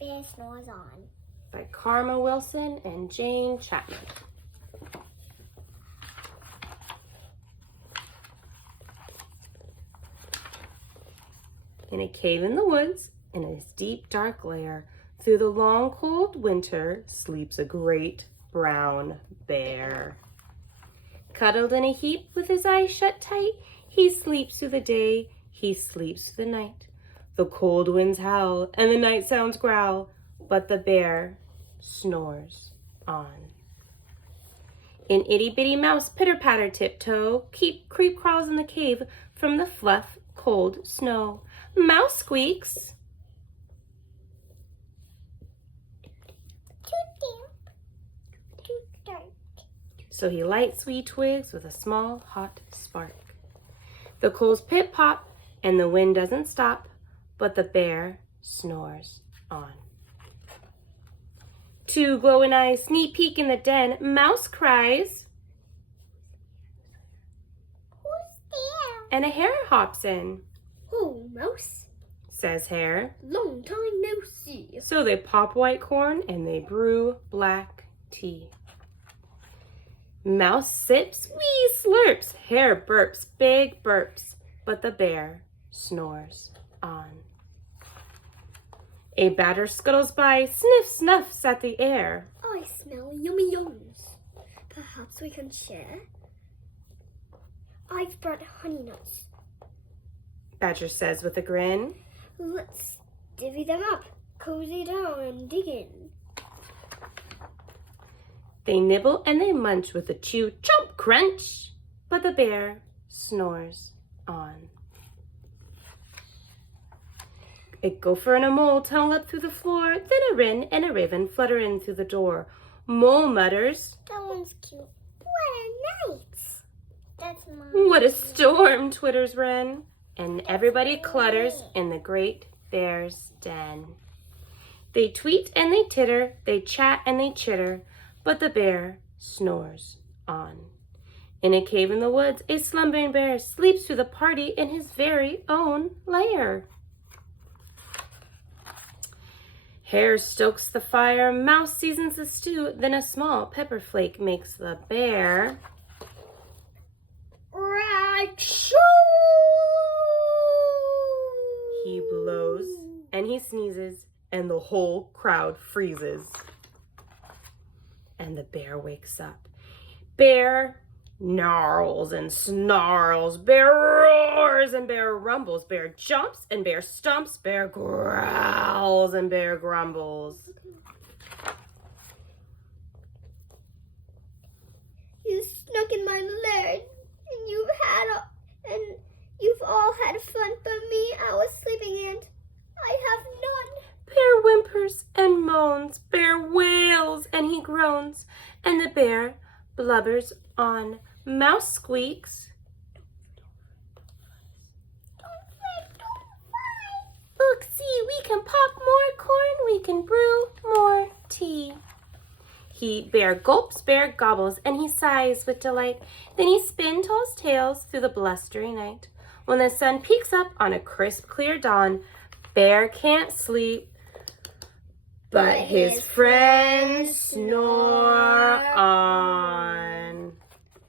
Bear Snores On by Karma Wilson and Jane Chapman. In a cave in the woods, in his deep dark lair, through the long cold winter, sleeps a great brown bear. Cuddled in a heap with his eyes shut tight, he sleeps through the day, he sleeps through the night. The cold winds howl and the night sounds growl, but the bear snores on. An itty-bitty mouse pitter-patter tiptoe, creep crawls in the cave from the fluff cold snow. Mouse squeaks. Too damp, too dark. So he lights wee twigs with a small hot spark. The coals pip-pop and the wind doesn't stop, but the bear snores on. Two glowing eyes sneak peek in the den. Mouse cries. Who's there? And a hare hops in. Oh, Mouse. Says hare. Long time no see. So they pop white corn and they brew black tea. Mouse sips, wee slurps. Hare burps, big burps. But the bear snores on. A batter scuttles by, sniff snuffs at the air. I smell yummy yums. Perhaps we can share? I've brought honey nuts. Badger says with a grin. Let's divvy them up, cozy down and dig in. They nibble and they munch with a chew, chomp, crunch. But the bear snores on. A gopher and a mole tunnel up through the floor, then a wren and a raven flutter in through the door. Mole mutters, That one's cute. What a night. That's mine. "What a storm," twitters wren. And everybody clutters in the great bear's den. They tweet and they titter, they chat and they chitter, but the bear snores on. In a cave in the woods, a slumbering bear sleeps through the party in his very own lair. Hare stokes the fire, mouse seasons the stew, then a small pepper flake makes the bear Right. He blows and he sneezes and the whole crowd freezes. And the bear wakes up. Bear gnarls and snarls, bear roars and bear rumbles, bear jumps and bear stomps, bear growls and bear grumbles. You snuck in my lair, and you've all had fun, but me, I was sleeping and I have none. Bear whimpers and moans, bear wails and he groans, and the bear blubbers on. Mouse squeaks. Don't fight. Look, see, we can pop more corn, we can brew more tea. Bear gulps, bear gobbles, and he sighs with delight. Then he spins his tails through the blustery night. When the sun peeks up on a crisp, clear dawn, bear can't sleep, but his friends snore on.